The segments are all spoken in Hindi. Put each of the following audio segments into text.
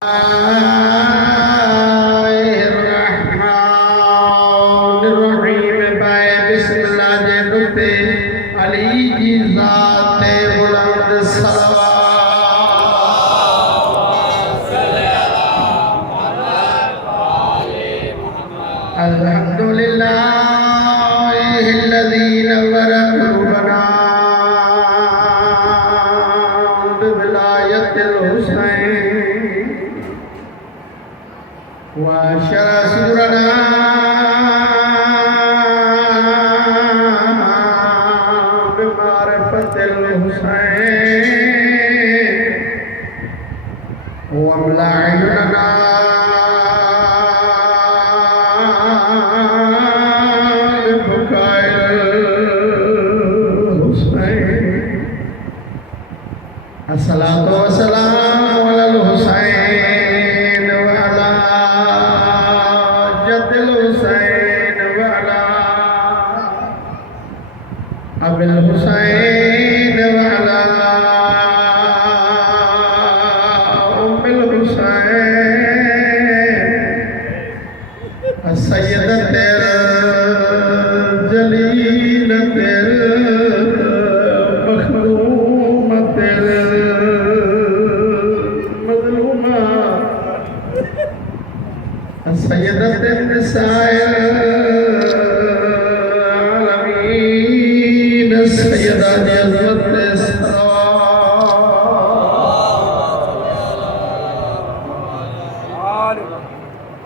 बिस्मिल्लाहिर्रहमानिर्रहीम बाय बिस्मिल्लाह जे नुक्ते अली जी ज़ात बुलंद सल्लल्लाहु अल्हम्दुलिल्लाहिल्लज़ी नव्वरा क़ुलूबना बिविलायतिल हुसैन वाशरा सुरना बिमारफतिल हुसैन वमला अयुनना बिबुकाइल हुसैन अस्सलातु वस्सलामु अलल हुसैन व अला जद्दिल हुसैन व अला अबिल हुसैन व अला उम्मिल हुसैन सय्यदतिल जलीलतिल मखदूमतिल मज़लूमा सय्यदतिल निसाइल आलमीन सय्यदा जज़्बत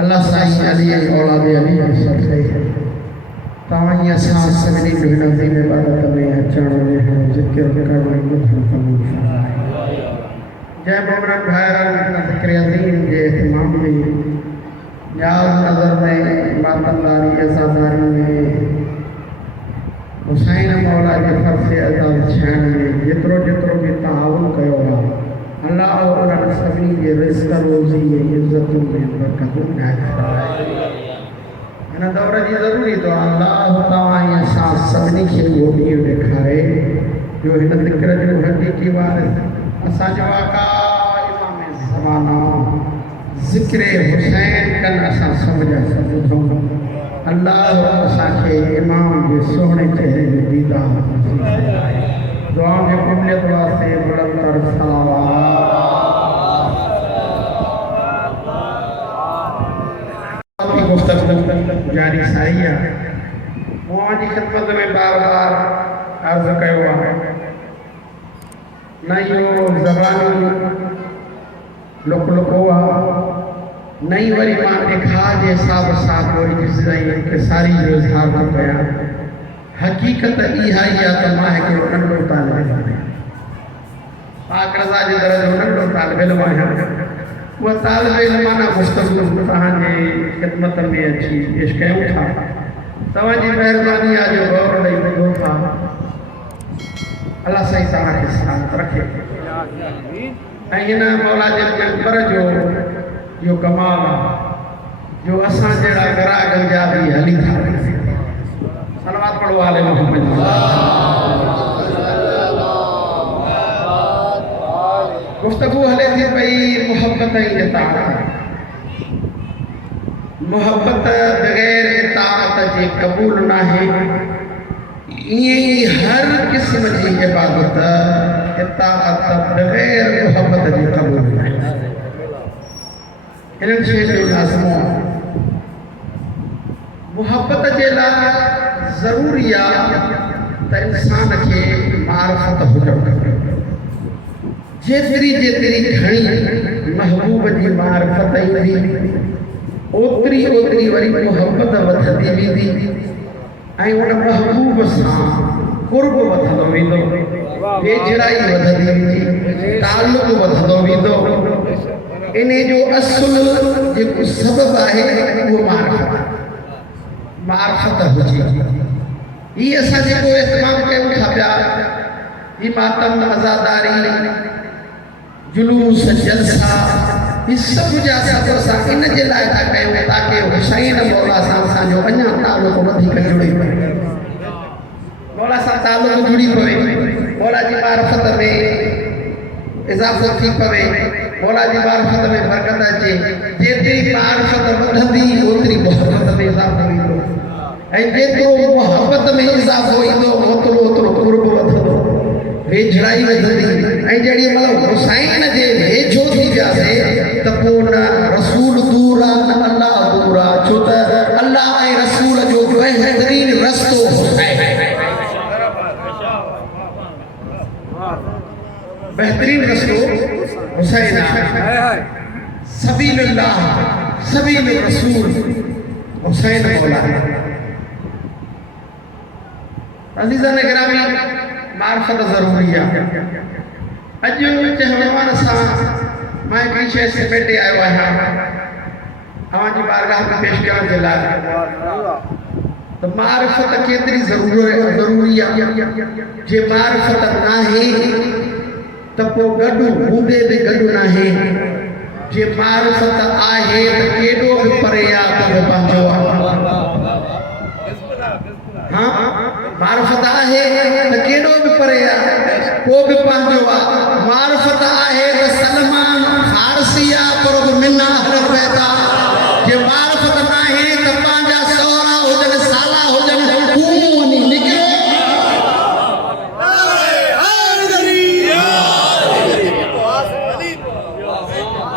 अल्लाह साईं अली औलाद अली सबसे तव्हां सां सभिनी महिनत में इबादत में अचण वेहण ज़िक्र करण ॿुधण क़बूल फरमाए। जय मोहम्मद भाइरनि ज़िक्र अज़ीम जे इहतिमाम में न्याज़ नज़र में मातमदारी अज़ादारी में हुसैन मौला जे फर्ज़ अदा थियण में जेतिरो जेतिरो बि ताउन कयो आहे अल्लाह उन्हनि सभिनी जे रिज़्क़ रोज़ी ऐं इज़त में बरकतूं नाज़िल फरमाए। हिन दौर जी ज़रूरी दुआ अल्लाह तव्हां असां सभिनी खे उहो ॾींहुं ॾेखारे जो हिन ज़िक्र जो हक़ीक़ी वारिस असांजो आका इमाम ज़माना ज़िक्र हुसैन कनि असां सभु जा सभु ॿुधूं। अल्लाह असांखे इमाम जे सोहणे चेहरे जो दीदार नसीब फरमाए। दुआ जे क़बूलियत वास्ते बुलंद सलावत गुफ्तगू जारी साई आहे। मूं जी ख़िदमत में बार बार अर्ज़ कयो आहे न इहो ज़बानी लुको आहे न ई वरी मां ॾेखार जे हिसाब सां कोई इंकिसारी जो इज़हार न कयां। हक़ीक़त इहा ई आहे त मां हिकिड़ो नंढो तालिब इल्मु आहियां। पाक रज़ा जे दर जो नंढो तालिब इल्मु आहियां। उहा तालिब इल्माना गुफ़्तगू तव्हांजे ख़िदमत में अची पेश कयूं था। तव्हांजी महिरबानी आहे जो गौर ॾेई ॿुधो था। अल्लाह साईं तव्हांखे सलामत रखे ऐं हिन मौला जे पैगंबर जो इहो कमाल आहे जो असां जहिड़ा ग्राहकनि जा बि हली था सलवात पढ़ो आले मोहम्मद गुफ्तगू हले थी पई मोहब्बत ऐं इताअत। मोहब्बत बग़ैर इताअत जे क़बूल नाहे। ये हर किस्म की इबादत इताअत बगैर मोहब्बत जी कबूल नहीं। इन्हनि शयुनि जो लाज़िमो मोहब्बत जे लाइ ज़रूरी आहे त इंसान खे मारिफत हुजणु खपे। जेतिरी जेतिरी घणी महबूब जी मारिफत ईंदी ओतिरी ओतिरी वरी मोहब्बत वधंदी वेंदी ऐं उन महबूब सां कुर्ब वधंदो वेंदो, वेझड़ाई वधंदी वेंदी, तालुक वधंदो वेंदो। इन जो असुल जेको सबब आहे उहो मारिफत हुजे। ही असां जेको इस्तेमाल कयूं था पिया ही मातम अज़ादारी जुलूस जलसा ही सब जा सब असां इन जे लाइ था कयूं ताकि हुसैन मौला सां असांजो अञा तालुक वधीक जुड़ी पए, मौला सां तालुक जुड़ी पवे, मौला जी मारिफत में इज़ाफ़ो थी पवे, मौला जी मारिफत में बरकत अचे। जेतिरी मारिफत वधंदी ओतिरी मोहब्बत में इज़ाफ़ो ईंदो ऐं जेतिरो मोहब्बत में इज़ाफ़ो ईंदो ओतिरो ओतिरो कुर्ब वधंदो, वेझड़ाई वधंदी। ऐं जहिड़ी मतिलबु हुसैन जे वेझो थी वियासीं त पोइ न रसूल दूर आहे न अल्लाह दूर आहे, छो त अल्लाह ऐं रसूल जो बहितरीन रस्तो हुसैन, बेहतरीन रस्तो हुसैन आहे। सबीलुल्लाह सबील रसूल हुसैन मौला। अज़ीज़ान गिरामी मारिफत ज़रूरी आहे। अॼु चहमान सां मां हिकिड़ी शइ समेटे आयो आहियां तव्हांजी बारगाह में पेश करण जे लाइ त मारिफत केतिरी ज़रूरी आहे। जे मारिफत नाहे त पोइ गॾु हूंदे बि गॾु नाहे, जे मारिफत आहे त केॾो बि परे आहे त बि पंहिंजो आहे। हाँ मारिफत आहे त केॾो बि परे आहे पोइ बि पंहिंजो आहे। मारिफत आहे त सलमान फारसी आहे पर बि मिना हर पैदा। जे मारिफत नाहे त पंहिंजा सहुरा हुजनि साला हुजनि हू वञी निकिरे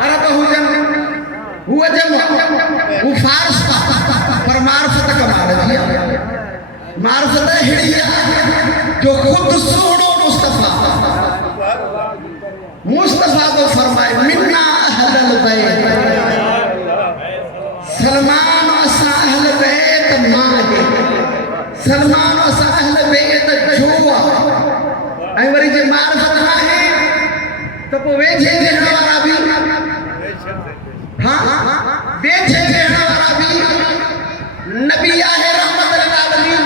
अरब हुजनि हू अजम हू फारस पर मारिफत कमाल जी आहे। मारिफत अहिड़ी आहे जो ख़ुदि सोढ़ो मुस्तफ़ा को फरमाए मिन्ना अहलल बैत, सलमान असां अहल बैत मां, सलमान असां अहल बैत जो ऐं वरी जे मारिफत नाहे त पोइ वेझे वेहण वारा बि हाँ वेझे वेहण वारा बि नबी आहे रहमत लिल आलमीन,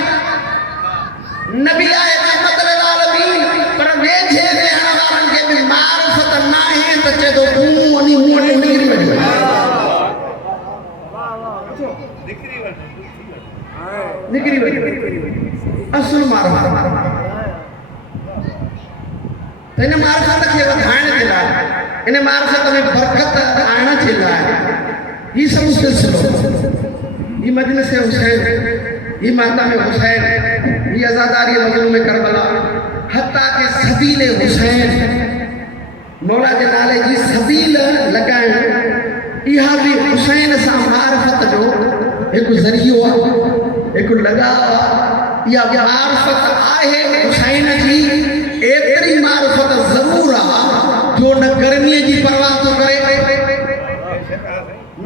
नबी आहे रहमत लिल आलमीन, पर वेझे वेहण वारनि खे बि मारिफत नाहे त चए थो तूं वञी मूं वटि निकिरी वञ, निकिरी वञ। असुल मारिफत त इन मारिफत खे वधाइण जे लाइ, इन मारिफत में बरकत आणण जे लाइ ही सभु सिलसिलो, ही मजलिस हुसैन, ही मातम हुसैन, ही अज़ादारी मज़लूम करबला, हत्ता के सबील हुसैन मौला जे नाले जी सबील लॻाइण, इहा बि हुसैन सां मारिफत जो हिकु ज़रियो आहे, हिकु लगाव आहे। इहा मारिफत आहे हुसैन जी, एतिरी मारिफत ज़रूर आहे जो न गर्मीअ जी परवाह थो करे,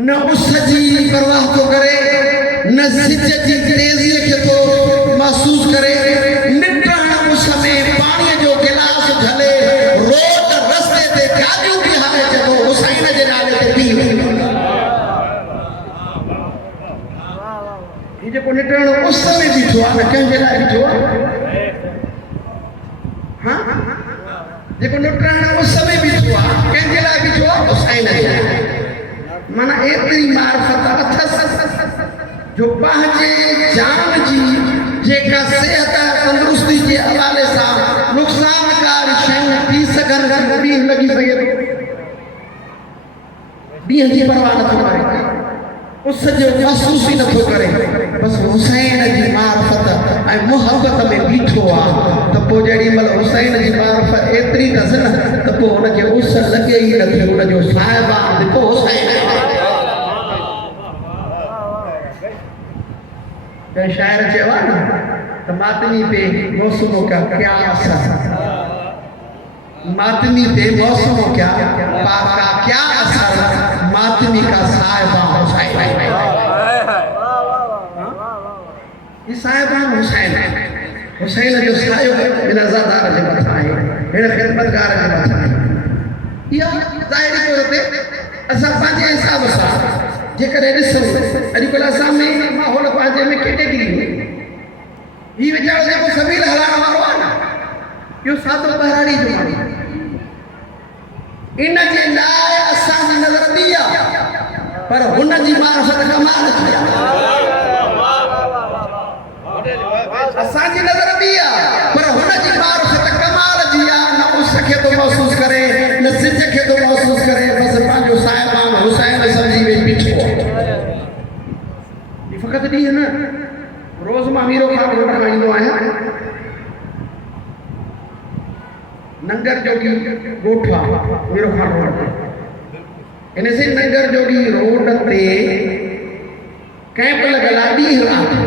न उस जी परवाह थो करे, न सिज जी तेज़ीअ खे थो महसूस करे, निकिरण उस में पाणीअ जो गिलास झले, रोड रस्ते ते गाॾियूं बीहारे चङो हुसैन जे नाले ते पी ही जेको निकिरण उस में बीठो आहे न कंहिंजे लाइ बीठो आहे, हाँ जेको निकिरण उस में बीठो आहे कंहिंजे लाइ बीठो आहे, हुसैन जे लाइ। माना एतिरी मारिफत अथसि जो पंहिंजे जान जी जेका सिहत तंदुरुस्ती जे हवाले सां नुक़सानकार शयूं थी सघनि, ॾींहुं लॻी सघे थो, ॾींहं जी परवाह नथो करे, उस जो महसूस ई नथो करे, बस हुसैन जी मार्फत ऐं मोहब्बत में बीठो आहे त पोइ जेॾी महिल हुसैन जी मार्फत एतिरी अथसि न त पोइ हुनखे उस लॻे ई नथी हुनजो साहिबा ॾिठो हुसैन कंहिं शाइर चयो आहे न त मातमी पे मौसमों का क्या असर मातमी पे मौसमों का क्या असर मातमी का साहिबा हुसैन ये साहिबा हुसैन हुसैन जो साहिब बिन अज़ादार जे मथां आहे हिन ख़िदमतगार जे मथां आहे इहा ज़ाहिरी तौर ते असां पंहिंजे हिसाब सां जेकॾहिं ॾिसूं अॼुकल्ह असां में माहौल पंहिंजे में कैटेगरी ही वीचारो जेको सबील हलाइण वारो आहे न इहो सादो बहिराड़ी जो माण्हू इन जे लाइ असांजी नज़र ॿी आहे पर हुन जी मार्फत कमाल थी आहे असांजी नज़र ॿी आहे पर हुन जी मार्फत कमाल जी आहे न उस खे थो महसूस करे न सिज खे थो महसूस करे बसि पंहिंजो साहिबान हुसैन सम्झी वेही बीठो आहे फ़क़ति ॾींहं न रोज़ मां मीरो खां रोट खाईंदो आहियां नंगर जोगी ॻोठ आहे मीरो खां रोड ते इन से नंगर जोगी रोड ते कैंप लॻल आहे ॾींहुं राति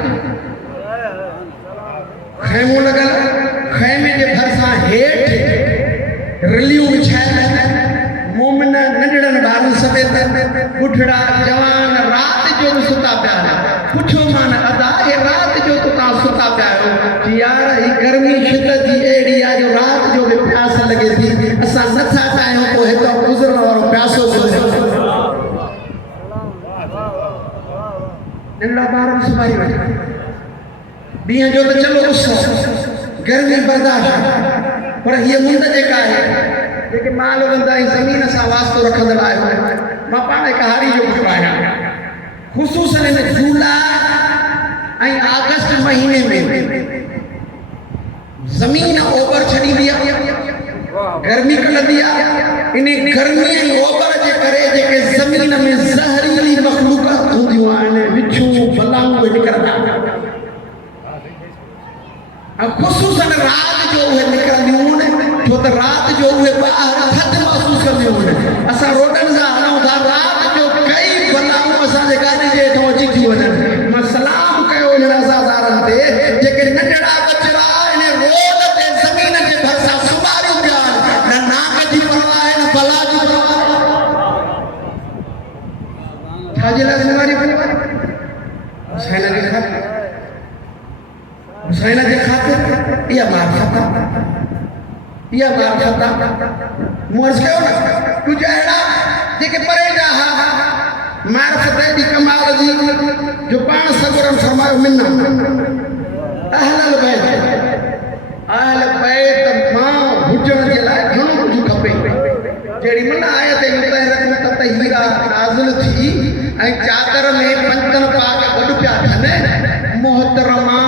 खैमो लॻल खैमे जे भरिसां हेठि रिलियूं विछायल मोमिन नंढड़नि ॿारनि समेत ॿुढड़ा जवान राति जो बि सुता पिया पुछो मान अदा हे राति जो तव्हां सुता पिया आहियो यार ही गर्मी शिदत जी अहिड़ी आहे जो राति जो बि प्यास लॻे थी असां नथा चाहियूं पोइ हितां गुज़रण वारो प्यासो नंढड़ा ॿार सुम्हाई वेठा ॾींहं जो त चलो उस गर्मी बर्दाश्त पर हीअ मुंद जेका आहे जेके माल वेंदा आहिनि ज़मीन सां वास्तो रखंदड़ आहियो मां पाण कहाड़ी जो पुटु आहियां ख़ुशूसन इन जुलाई ऐं अगस्त महीने में ज़मीन ओभर छॾींदी आहे गर्मी कढंदी आहे इन गर्मी ऐं ओभर जे करे जेके ज़मीन में ज़हरीली मख़लूक़ात हूंदियूं आहिनि विछूं बलाऊं बि निकिरंदा ऐं ख़ुशूसन राति जो उहे निकिरंदियूं आहिनि छो त राति जो उहे ॿाहिरि थधि महसूस कंदियूं आहिनि असां रोडनि सां हलूं था राति जो कई बलाऊं असांजे गाॾी जे हेठां अची थियूं वञनि मां सलाम कयो हिन अज़ादारनि ते जेके नंढड़ा बचड़ा इन रोड ते ज़मीन जे भरिसां सुम्हारियूं पिया न नाक जी परवाह आहे न बला जी परवाह छाजे लाइ सुम्हारियूं पिया हुसैन जे ख़ातिर इहा मार्फत मूं अर्ज़ु कयो न कुझु अहिड़ा जेके परे जा हुआ मार्फत एॾी कमाल जी जो पाण सगुरनि फरमायो मिन अहल बैत मां हुजण जे लाइ घणो कुझु खपे जहिड़ी मन आयत मुतहरत में ततहीरा नाज़िल थी ऐं चादर में पंजनि पाक गॾु पिया थियनि मोहतरमा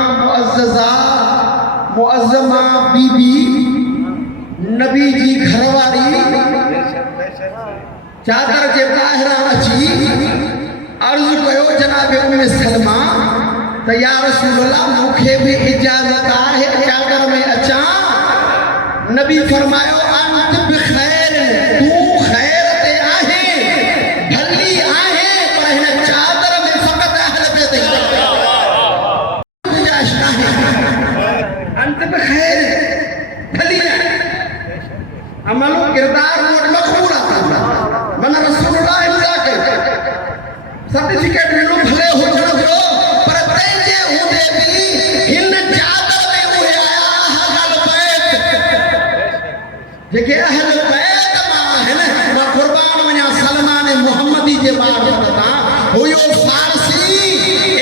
मुअज़्ज़मा बीबी नबी जी घरवारी चादर जे ॿाहिरां अची अर्ज़ु कयो जनाब उम्मे सलमा त या रसूल अल्लाह मूंखे बि इजाज़त आहे चादर में अचां नबी फरमायो अंत बिखैर तूं खैर ते आहे भली आहे पर हिन चादर में फ़क़त अहल बैत गुंजाइश नाहे अंत बिखैर भली अमलो किरदार वोट मक़बूल आता मन रसूलुल्लाह इल्ज़ा कर सर्टिफिकेट मिलो भले हो जण जो पर तंहिंजे हूंदे बि हिन चादर में उहे आया अहल बैत जेके अहल बैत मां आहिनि मां क़ुर्बान वञा सलमान मुहम्मदी जे मार्फत तां हुयो फारसी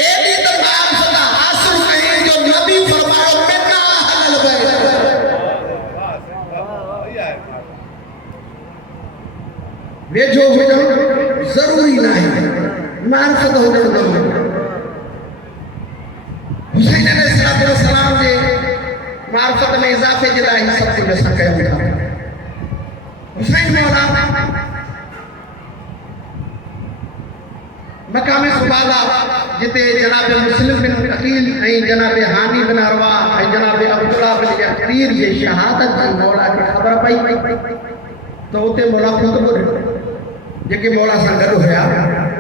एॾी त मार्फत हासिल कई जो नबी फरमायो मिना अहल बैत वेझो हुजणु ज़रूरी न आहे मार्फत हुजणु ज़रूरी हुसैन अलैहिस्सलाम जे मार्फत में इज़ाफ़े जे लाइ सभु कुझु असां कयूं था हुसैन मौला मक़ाम सुबह बाबा जिते जनाब मुस्लिम बिन अकील ऐं जनाब हानी बिन अरवा ऐं जनाब अब्दुल्ला बिन यकीर जे शहादत जी मौला खे ख़बर पई तो उते मौला ख़ुतबो ॾिनो जेके मौला सां गॾु हुया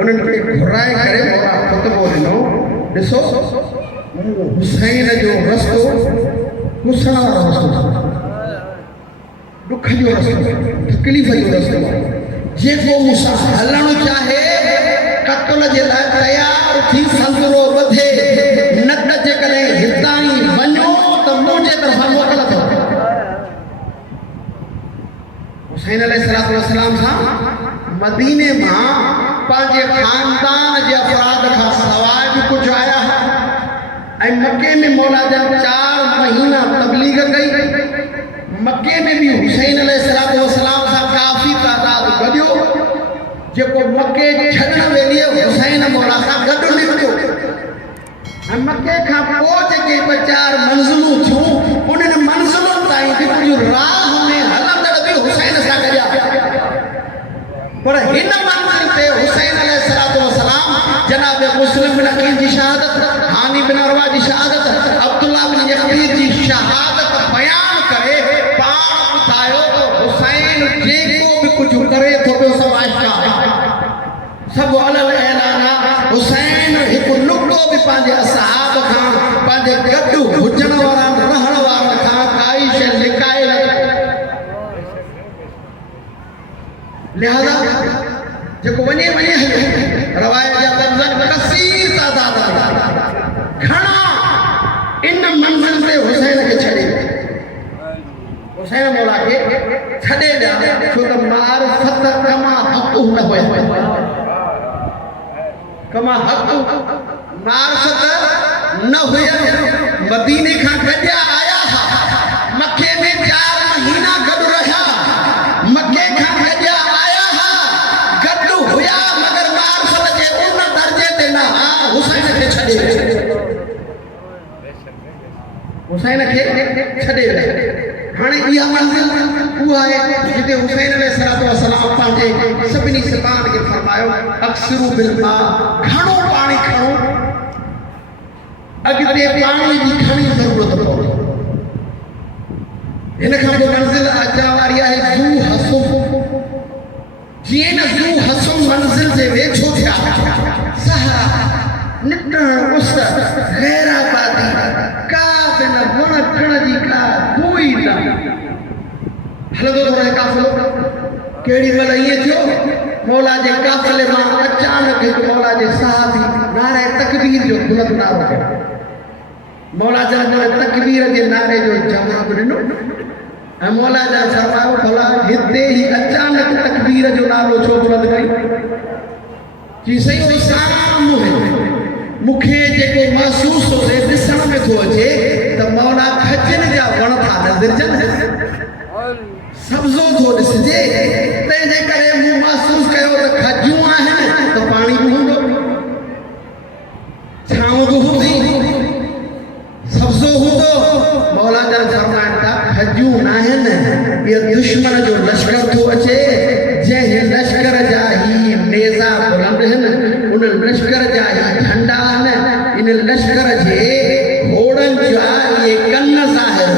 उन्हनि खे घुराए करे मौला ख़ुतबो ॾिनो ॾिसो हुसैन जो रस्तो हुसण वारो रस्तो दुख जो रस्तो तकलीफ़ जो रस्तो जेको मूंसां हलणु चाहे कत्ल जे लाइ तयार थी संतरो ॿधे न त जेकॾहिं हितां ई वञो त मुंहिंजे तरफ़ां मोकल अथव हुसैन अलैहिस्सलाम सां मदीने मां पंहिंजे ख़ानदान जे अफ़राद खां सवाइ बि कुझु आया ऐं मके में मौला जन 4 महीना तबलीग कई मके में भी हुसैन अलैहिस्सलाम सां काफ़ी तादाद गॾियो जेको मके छॾण वेले हुसैन मौला सां गॾु निकितो ऐं मके खां पोइ जेके 4 मंज़िलूं थियूं उन्हनि मंज़िलुनि ताईं बि कुझु राह में हलंदड़ बि हुसैन सां गॾिया पर हिन मंज़िल ते हुसैन अलैहिस्सलाम जनाब मुस्लिम बिन अकील जी शहादत हानी बिन अरवा जी शहादत अब्दुल्ला बिन यकीर जी शहादत बयान करे पाण ॿुधायो त हुसैन जेको बि कुझु करे थो पियो सभु आशिक़ा सभु अलॻि ऐलान हुसैन हिकु नुक़्तो बि पंहिंजे असहाब खां पंहिंजे गॾु हुजण वारा रहण वारनि खां काई शइ लिकाए न लिहाज़ा जेको वञे हले रवायत जा लफ़्ज़ कसीर तादाद घणा इन मंज़िल ते हुसैन खे छॾे हुसैन मौला खे छॾे ॾिया छो त मारिफत कमा हक़ न हुया कमा हक़ मारिफत न हुया मदीने खां गॾिया आया मके में 4 महीना गॾु रहिया मके खां गॾिया आया गॾु हुया मगर मारिफत जे उन दर्जे ते न हुसैन खे छॾे हुसैन खे छॾे हाणे इहा मंज़िल उहा आहे जिते हुसैन अलैहिस्सलाम पंहिंजे सभिनी सिपान खे फरमायो अक्सरू बिल मां घणो पाणी खणो अॻिते पाणी जी घणी ज़रूरत पवंदी हिन खां पोइ मंज़िल अचण वारी आहे ज़ू हसुम जीअं न ज़ू हसुम मंज़िल जे वेझो थिया सहरा निटण उस गैराबादी का बि न वण टिण जी का कोई न हलंदो थो रहे काफ़िलो केॾी महिल ईअं थियो मौला जे काफ़िले मां अचानक हिकु मौला जे सहाबी नारे तकबीर जो बुलंद नारो कयो मौला जन तकबीर जे नारे जो जवाब ॾिनो ऐं मौला जन फरमायो भला हिते ई अचानक तकबीर जो नारो छो बुलंद कई जी सही साम्हूं मूंखे जेको महसूस थो थिए ॾिसण में थो अचे त मौला खजनि जा वण था नज़रजनि सब्ज़ो थो ॾिसिजे तंहिंजे करे मूं महसूस कयो त खजूं आहिनि त पाणी बि हूंदो छांव बि हूंदी सब्ज़ो हूंदो मौला जन फरमाइनि था खजूं न आहिनि इहो दुश्मन जो लश्कर थो अचे जंहिं लश्कर जा ही नेज़ा बुलंद आहिनि उन लश्कर जा ही झंडा आहिनि इन लश्कर जे घोड़नि जा इहे कन ज़ाहिर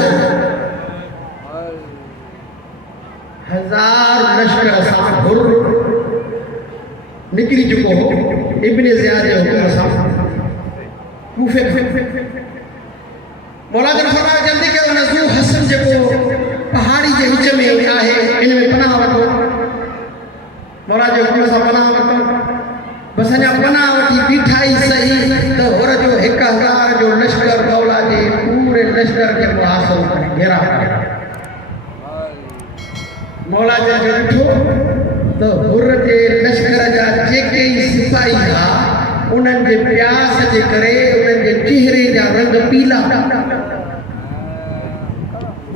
हज़ार लश्कर सां घुर निकिरी चुको हो इब्न ज़ियाद जे हुकुम सां कूफे मौला जन फरमायो जल्दी कयो न ज़ू हसन जेको पहाड़ी जे विच में आहे इन में पनाह वठो मौला जे हुकुम सां पनाह वठो बस अञा पनाह वठी बीठा ई सही त होर जो 1000 जो लश्कर मौला जे पूरे लश्कर खे मुहासिल करे घेरा मौला जन जो ॾिठो त हुर जे लश्कर जा जेके ई सिपाही हुआ उन्हनि जे प्यास जे करे उन्हनि जे चेहरे जा रंग पीला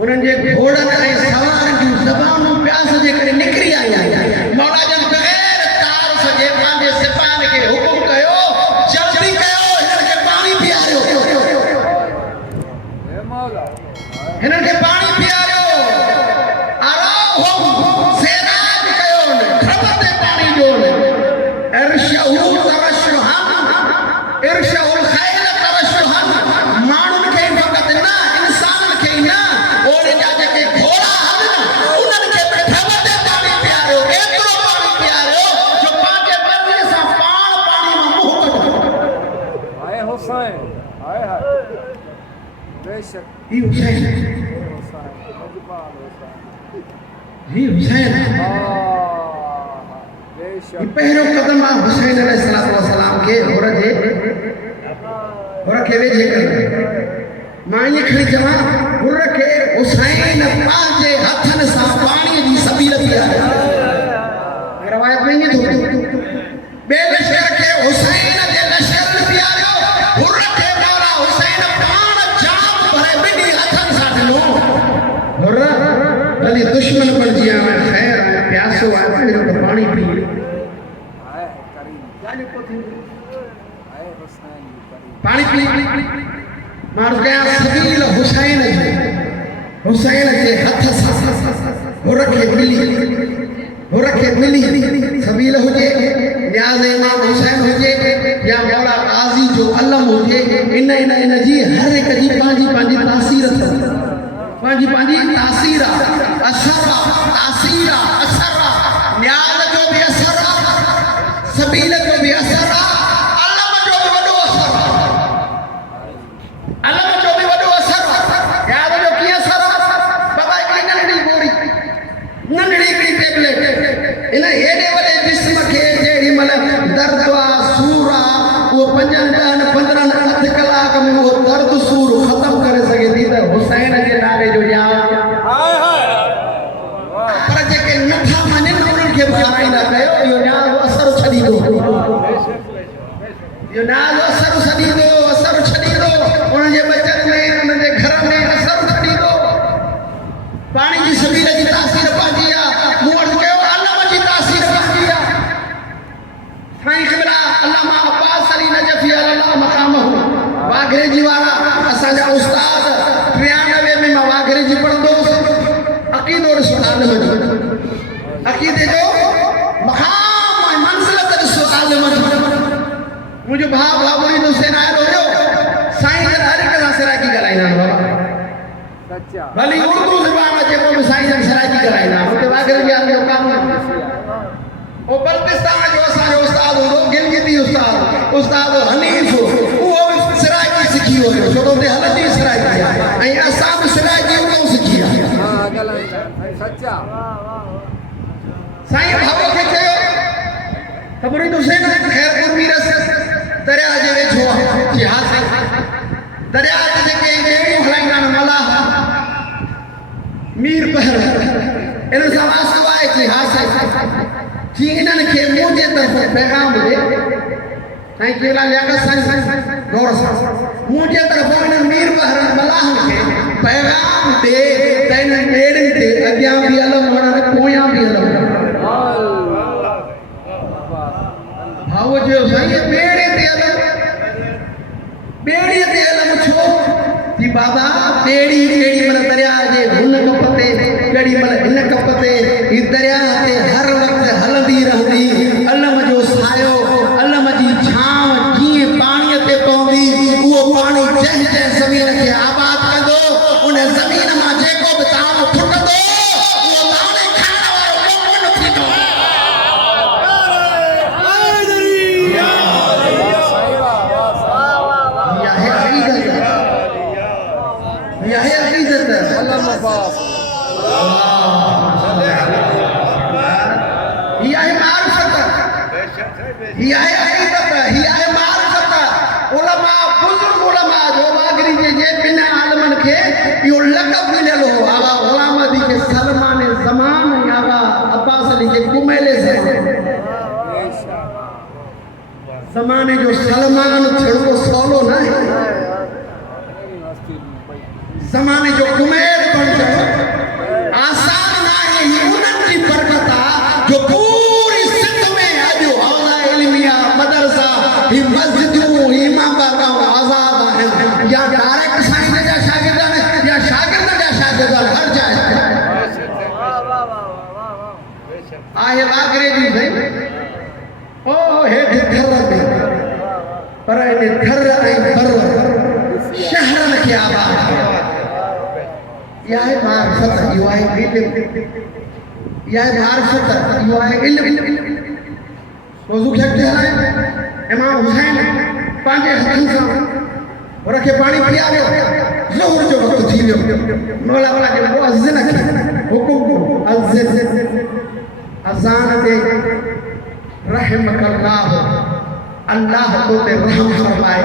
उन्हनि जे घोड़नि ऐं सवारनि जूं ज़बानूं प्यास जे करे निकिरी आयूं मौला जन बग़ैर तारीफ़ जे पंहिंजे सिपाहियुनि खे हुकुम कयो जल्दी कयो हिननि खे पाणी पीआरियो हिननि खे पाणी पीआरियो सेराज कयो ढब ते पाणी ॾियो इरशहुल खैल तरशुहन माण्हुनि खे फ़क़त न इंसाननि खे न और जा जेके घोड़ा आहिनि उन्हनि खे ठवंदे पाणी पीआरियो एतिरो पाणी पीआरियो जो पंहिंजे मर्ज़ीअ सां पाण पाणी मां मुंहुं कढो हाय हुसैन हाय हाय बेशक ही हुसैन ही हुसैन बेशक पहिरियों क़दम आहे हुसैन अलैहिस्सलाम खे हुर खे वेझे करे मां ईअं खणी चवां हुर खे हुसैन पंहिंजे हथनि सां पाणीअ जी सबील पीआरे रवायत में ईअं थो ॿिए लश्कर खे हुसैन जे लश्कर में पीआरियो हुर खे मौला हुसैन पाण जाम भरे ॿिन्ही हथनि सां ॾिनो हुर भली दुश्मन बणिजी विया आहिनि ख़ैर प्यासो आहे पहिरियों त पाणी पी हाय करीम ॻाल्हि को थींदी हाय हुसैन करीम पाणी पी माण्हू कया सबील हुसैन जे हथ सां हुर खे मिली सबील हुजे न्याज़ इमाम हुसैन हुजे या मौला काज़ी जो अलम हुजे इन जी हर हिक जी पंहिंजी तासीर अथव पंहिंजी तासीर आहे असर आहे न्याज़ जो बि असर आहे सबील जो बि असर आहे अलम जो बि वॾो असर आहे अलम जो बि वॾो असर आहे न्याज़ जो कीअं असर आहे बाबा हिकिड़ी नंढड़ी हिकिड़ी टेबलेट इन हेॾे वॾे जिस्म खे जेॾी महिल दर्द आहे सूर आहे उहो 5, 10, 15 अधु कलाक में उहो दर्द सूर ख़तमु करे सघे थी त हुसैन जे नाले जो न्याज़ हाय हाय पर जेके नथा मञनि उन्हनि खे ॿुधाईंदा कयो इहो न्याज़ असर छॾींदो इहो न्याज़ असर छॾींदो उन्हनि जे बचनि में उन्हनि जे घर में असर छॾींदो पाणी जी सबील जी तासीर पंहिंजी आहे मूं वटि कयो अलम जी तासीर पंहिंजी आहे साईं क़िबला अल्लामा अब्बास अली नजफ़ी अल्लाह मक़ामहु वाघरेजी वारा असांजा उस्ताद 93 में मां वाघरेजी पढ़ंदो हुउसि अक़ीदो ॾिसो आलिम जो अक़ीदे जो मक़ाम ऐं मंज़िलत ॾिसो आलिम जो मुंहिंजो भाउ मुरीद हुसैन आयल हुयो साईं जन हर हिक सां सराइकी ॻाल्हाईंदा आहिनि बाबा सच्चा भली उर्दू ज़बान जेको बि साईं जन सराइकी ॻाल्हाईंदा आहिनि हुते वाघरेजी वारनि जो कानून वो बल्तिस्तान जो असांजो उस्ताद हूंदो गिलगिती उस्ताद हनीफ उहो बि सराइकी सिखी हुयो छो त हुते हलंदी सराइकी आहे ऐं असां बि सराइकी उतां सिखी आहे हां ॻाल्हाईंदा सच्चा साईं भाउ खे चयो त मुरीद हुसैन ख़ैर उर्मी रस दरिया जे वेझो आहे जिहाज़ दरिया ते जेके ॿेड़ियूं हलाईंदा आहिनि मलाह मीर पहर इन सां वास्तो आहे जिहाज़ जी इन्हनि खे मुंहिंजे तरफ़ पैगाम ॾे साईं केवला लियाकत साईं गौर सां मुंहिंजे तरफ़ इन्हनि मीर पहर मलाहनि खे पैगाम ॾे त इन्हनि ॿेड़ियुनि ते अॻियां बि हलम वणनि पोयां बि हलम भाउ चयो साईं ॿेड़ीअ ते हलम छो जी बाबा ॿेड़ी केॾी महिल दरिया जे हुन कप ते केॾी महिल हिन कप ते ही दरिया ते हर वक़्तु हलंदी रहंदी अलम जो सायो अलम जी छांव जीअं पाणीअ ते पवंदी उहो पाणी जंहिं ज़मीन खे आबाद कंदो उन ज़मीन मां जेको बि ताम फुटंदो उहो ताणे खाइण वारो मोमिन थींदो ज़माने जो सलमान थियणो सवलो न आहे ज़माने जो कुमेर बणजणो आसान न आहे ही उन्हनि जी बरकत आहे जो पूरी सिंध में अॼु हौला इल्मिया मदरसा ही मस्जिदूं ही इमामबागाऊं आज़ाद आहिनि या डायरेक्ट साईं जा शागिर्द आहिनि या शागिर्द जा शागिर्द हर जाइ आहे वाघरे जी साईं ओ हेठि घर में पर इन घर ऐं बर शहरनि खे आबाद कयो। इहा आहे मारिफत, इहो आहे इल्म, इहा आहे मारिफत, इहो आहे इल्म। मौज़ू खे अॻिते हलाए इमाम हुसैन पंहिंजे हथनि सां हुन खे पाणी पीआरियो। ज़ोहर जो वक़्तु थी वियो। मौला खे मुअज़्ज़िन खे हुकुम ॾिनो, अज़्ज़िन अज़ान दे रहमकल्लाह, अल्लाह तो ते रहम फरमाए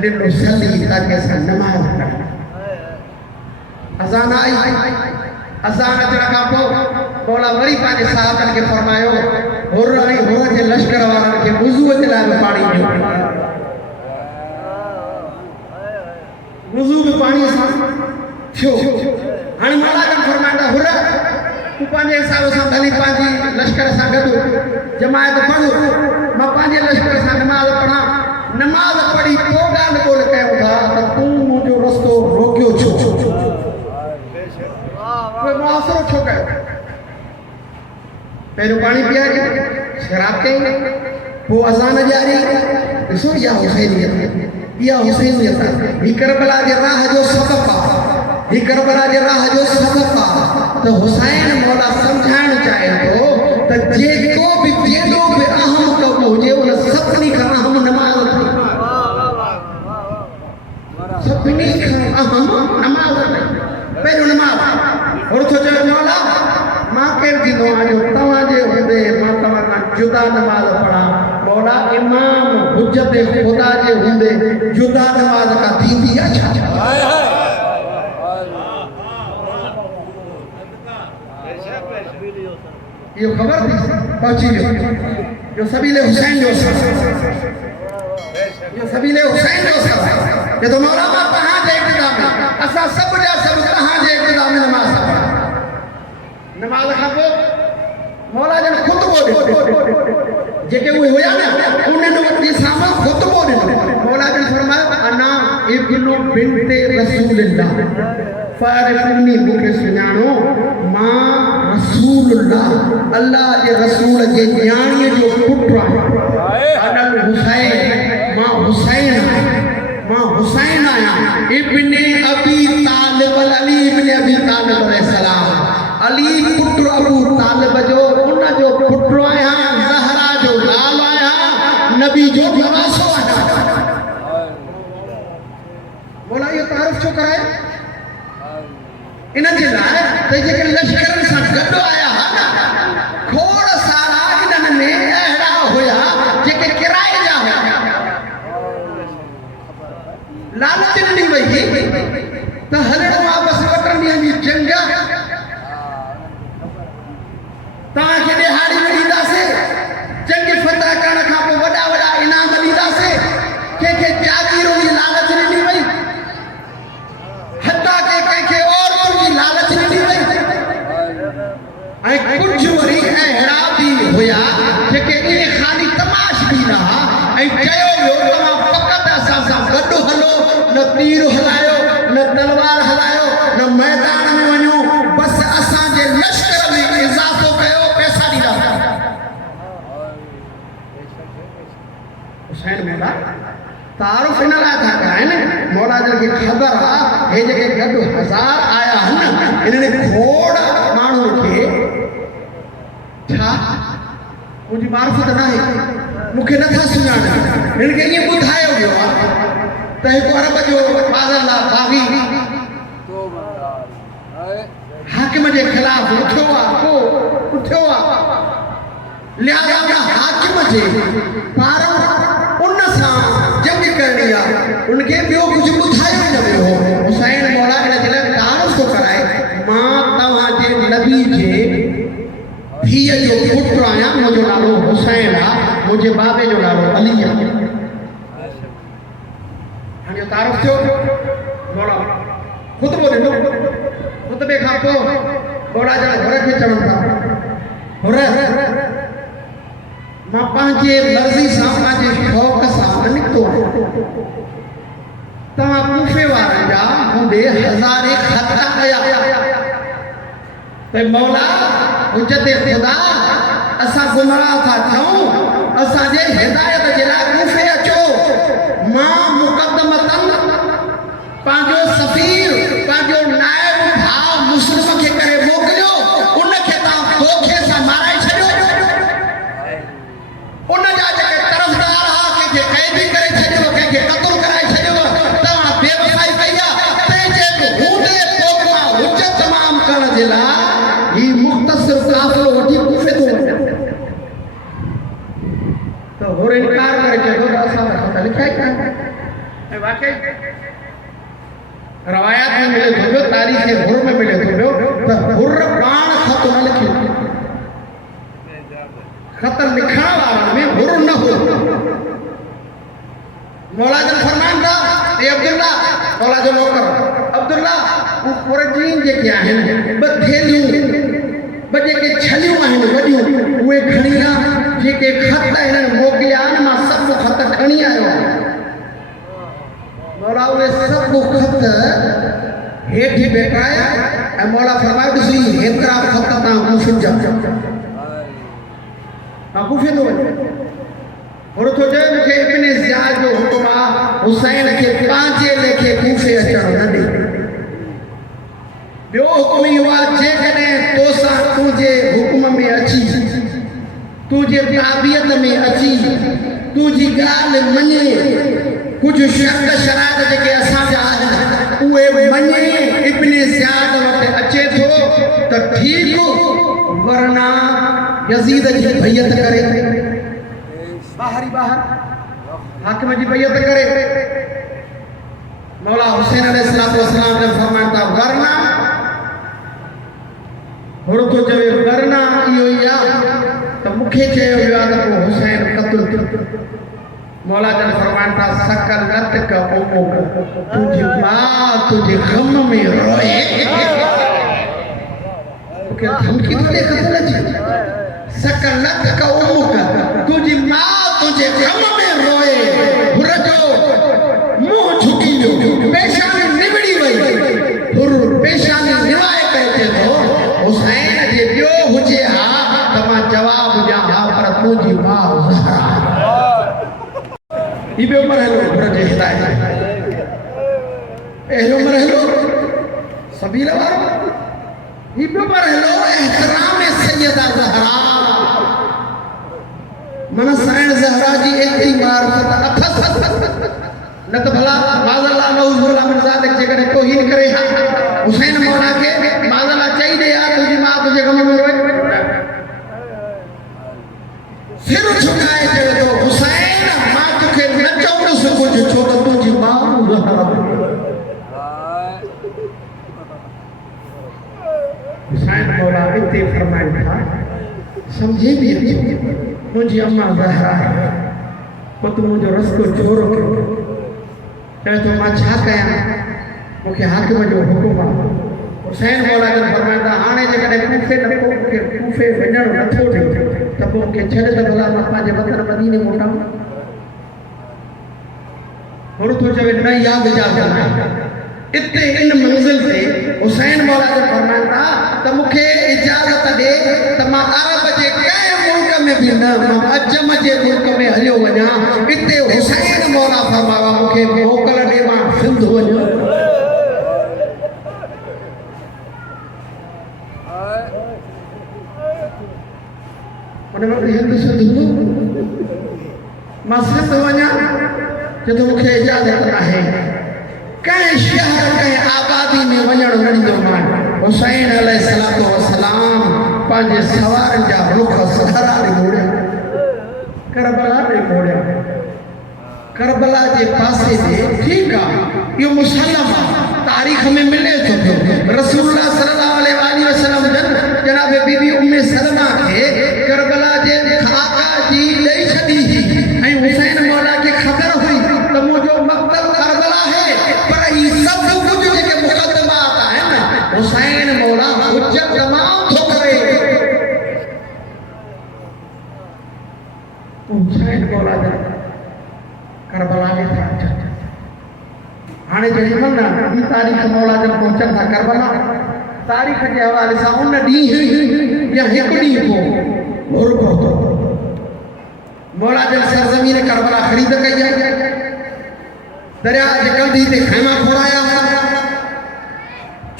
लिनो सली ताकि असां नमाज़ पढ़ूं। अज़ान आई, अज़ान अचण खां पोइ मौला वरी पंहिंजे साहबनि खे फरमायो हुर ऐं हुर जे लश्कर वारनि खे वुज़ूअ जे लाइ पाणी ॾियो। वुज़ू बि पाणीअ सां थियो। हाणे मौला जन फरमाईंदा हुर तूं पंहिंजे हिसाब सां भली पंहिंजी लश्कर सां गॾु जमायत पढ़, मां पंहिंजे लश्कर सां नमाज़ पढ़ां। नमाज़ पढ़ी पोइ ॻाल्हि ॿोल कयूं था त तूं मुंहिंजो रस्तो रोकियो छो, कोई मुआसिरो छो कयो? पहिरियों पाणी पीआरी, शराब कई, पोइ अज़ान ॾियारी। ॾिसो इहा हुसैनियत, इहा हुसैनियत ही करबला जे राह जो सबक़ आहे, ही करबला जे राह जो सबक़ आहे। त हुसैन मौला सम्झाइणु चाहे थो त जेको बि केॾो बि अहम कमु हुजे उन सभिनी खां अहम नमाज़ अथई, सभिनी खां अहम नमाज़ अथई। पहिरियों नमाज़। और थो चए मौला मां केरु थींदो आहियां जो तव्हांजे हूंदे मां तव्हां खां जुदा नमाज़ पढ़ां? मौला इमाम हुज्जत ख़ुदा जे हूंदे जुदा नमाज़ का थींदी आहे छा? इहो ख़बर थी पहुची वियो। जो सबीले हुसैन जो इहो सबीले हुसैन जो ये तो मौला मां तव्हांजे इब्तिदा में असां सभु जा सभु तव्हांजे इब्तिदा में नमाज़ पढ़ा। नमाज़ खां पोइ मौला जन ख़ुतबो ॾिनो, जेके उहे हुया न उन्हनि वटि साम्हूं ख़ुतबो ॾिनो। मौला जन फरमायो अना इब्नु बिन्ते रसूलिल्लाह फारिफनी, मूंखे सुञाणो मां रसूलुल्लाह अल्लाह जे रसूल जे न्याणीअ जो पुटु आहियां। अनल हुसैन, मां हुसैन आहियां। इब्ने अबी तालिब, अली इब्ने अबी तालिब अलैहिस्सलाम, अली पुटु अबू तालिब जो उन जो पुटु आहियां। ज़हरा जो लाल आहियां, नबी जो नवासो आहियां। बोला इहो तारीफ़ छो कराए? इन जे लाइ त जेके लश्करनि सां गॾु आया हुआ न, खोड़ सारा इन्हनि में अहिड़ा हुया जेके किराए जा हुया। लालच ॾिनी वई त हलणो आहे बसि 2 ॾींहंनि जी जंग, तव्हांखे ॾिहाड़ी ॾींदासीं, जंग फतह करण खां पोइ वॾा वॾा इनाम ॾींदासीं। कंहिंखे जागीरुनि जी लालच ॾिनी वई, हथा के कंहिंखे औरतुनि जी लालच ॾिनी वई। ऐं कुझु वरी अहिड़ा बि हुया जेके इहे ख़ाली तमाशबीन हुआ ऐं चयो वियो तव्हां फ़क़ति असां सां गॾु हलो, न तीर हलायो, न तलवार हलायो, न मैदान में वञो, बसि असांजे लश्कर में इज़ाफ़ो कयो, पैसा ॾींदासीं। हुसैन मौला तारुफ़ इन लाइ था ॻाइनि, मौला जन खे ख़बर आहे हे जेके गॾु 1000 आया आहिनि इन्हनि खोड़ माण्हुनि खे छा मुंहिंजी मारिफत न आहे, मूंखे नथा सुञाणनि। हिन खे ईअं ॿुधायो वियो आहे त हिकु अरब जो बाज़ला बाग़ी हाकिम जे ख़िलाफ़ उथियो आहे, लिहाज़ा हाकिम जे पारां उन सां जंग करणी आहे, उनखे ॿियो कुझु ॿुधायो न वियो। हुसैन मौला इन जे लाइ तारीफ़ थो कराए, मां तव्हांजे नबी जे धीअ जो पुटु आहियां, मुंहिंजो नालो हुसैन आहे, मुंहिंजे बाबे जो नालो अली आहे। हाणे तारीफ़ थियो, मौला ख़ुतबो ॾिनो। ख़ुतबे खां पोइ मौला जन घर खे चवनि था हुर मां पंहिंजे मर्ज़ी सां पंहिंजे शौक़ सां निकितो आहियां। तव्हां कूफे वारनि जा हूंदे हज़ारे ख़त कया त मौला हुज्जत ख़ुदा असां गुमराह था थियूं, असांजे हिदायत जे लाइ कूफे अचो मां मुक़दमतन पंहिंजो सफ़ीर पंहिंजो नाइब भाउ मुस्लिम खे करे मोकिलियो उनखे तव्हां धोखे सां माराए छॾियो उन जा जेके तरफ़दार हुआ कंहिंखे क़ैदी करे छॾियो कंहिंखे क़तल कराए छॾियो तव्हां बेवफ़ाई कई आहे पंहिंजे हूंदे पोइ मां हुजत तमामु करण जे लाइ ही मुख़्तसिर काफ़िलो वठी कूफे थो वञे तो होर इनकार करे चयो त असां ख़त लिखिया ई कान ऐं वाक़ई रवायात में मिले थो पियो तारीख़ हुर में मिले थो पियो त हुर पाण ख़त न लिखियो ख़त लिखण वारनि में हुर न हो मौला जन फरमाइनि था ए अब्दुल्ला मौला जो नौकर अब्दुल्ला हू क़ुरैशीन जेके आहिनि ॿ थेलियूं ॿ जेके छलियूं आहिनि वॾियूं उहे खणी आ जेके ख़त हिननि मोकिलिया आहिनि मां सभु ख़त खणी आयो आहियां मौला उहे सभु ख़त हेठि बेटाया ऐं मौला फरमायो ॾिसी हेतिरा ख़त तव्हां कूफे जा मां कूफे थो वञा और तो चयो मूंखे इब्न ज़ियाद जो हुकुम आहे हुसैन खे पंहिंजे लेखे कूफे अचणु न ॾे ॿियो हुकुम इहो आहे जेकॾहिं तोसां तुंहिंजे हुकुम में अची तुंहिंजे ताबियत में अची तुंहिंजी ॻाल्हि मञे कुझु शर्त शराइत जेके असांजा आहिनि उहे मञे इब्न ज़ियाद वटि अचे थो त ठीकु वरना यज़ीद जी बैयत करे बाहरी बाहर हाकिम जी बैयत करे मौला हुसैन अलैहिस्सलाम ने फरमाया था वरना हुर तो चवे वरना इहो ई आहे त मूंखे चयो वियो आहे त पोइ हुसैन क़त्ल थियो मौला जन फरमाइनि था सकलत का उम्मुक तुंहिंजी मां तुंहिंजे ग़म में रोए मूंखे धमकी थी ॾे क़त्ल जी सकलत का उम्मुक तुंहिंजी मां तुंहिंजे ग़म में रोए हुर जो मुंहुं झुकी वियो पेशानी निबड़ी वई हुर पेशानी निवाए पइजे थो हुसैन जे ॿियो हुजे हा त मां जवाबु ॾियां हा पर तुंहिंजी मां ज़हरा ही ॿियो मरहलो हुर जे हिदायत अहिड़ो मरहलो सबील वारो ही ॿियो मरहलो एहतराम सैयदा ज़हरा मन साइण ज़हरा जी एतिरी मारिफत अथसि न त भला माज़अल्लाह नऊज़ुबिल्लाह मिन ज़ालिक जेकॾहिं तौहीन करे हा हुसैन मौला खे माज़अल्लाह चई ॾे यार तुंहिंजी मां तुंहिंजे ग़म में रोए सिर झुकाए चयो थो हुसैन मां तोखे न चवंदुसि कुझु छो त तुंहिंजी मां ज़हरा हुसैन मौला हिते फरमाइनि था सम्झे बि अचे मुंहिंजी अम्मा ज़हरा आहे पोइ तूं मुंहिंजो रस्तो चोरो कयो चए थो मां छा कयां मूंखे हाकिम जो हुकुम आहे हुसैन मौला जन फरमाइनि था हाणे जेकॾहिं कूफे न पोइ मूंखे कूफे वञणु नथो थिए त पोइ मूंखे छॾे त भला मां पंहिंजे वतन मदीने मोटां हुर थो चवे न इहा इजाज़त आहे इते इन मंज़िल ते हुसैन मौला जन फरमाइनि था त मूंखे इजाज़त ॾे त मां अरब जे कंहिं मुल्क में बि न मां अजम जे मुल्क में हलियो वञा इते हुसैन मौला फरमाया मूंखे मोकल ॾे मां सिंध वञा उन वक़्तु हिंद सिंध मां सिंध वञा चए थो मूंखे इजाज़त आहे कंहिं शहर कंहिं आबादी में वञणु न ॾींदो मां हुसैन अलैहिस्सलाम पंहिंजे सवारनि जा रुख सहरा ॾे मोड़िया करबला ॾे मोड़िया करबला जे पासे ते ठीकु आहे इहो मुसलम आहे तारीख़ में मिले थो पियो रसूलुल्लाह सल्लल्लाहु अलैहि वसल्लम जनाब बीबी उम्मे सलमा खे करबला जे आका जी ॾेई छॾी ऐं हुसैन मौला खे ख़बर हुई त मुंहिंजो मक़सद करबला है पर ही सब कुछ जेके मुक़दमात आहिनि हुसैन मौला हुज्जत तमाम थो करे हुसैन मौला करबला में था हाणे जॾहिं मन ॿी तारीख़ मौला जन पहुचनि था करबला तारीख़ जे हवाले सां उन ॾींहुं या हिकु ॾींहुं पोइ हुर पहुतो मौला जल सरजमीन करबला खरीद कई है दरिया जे कंधी ते खैमा खोराया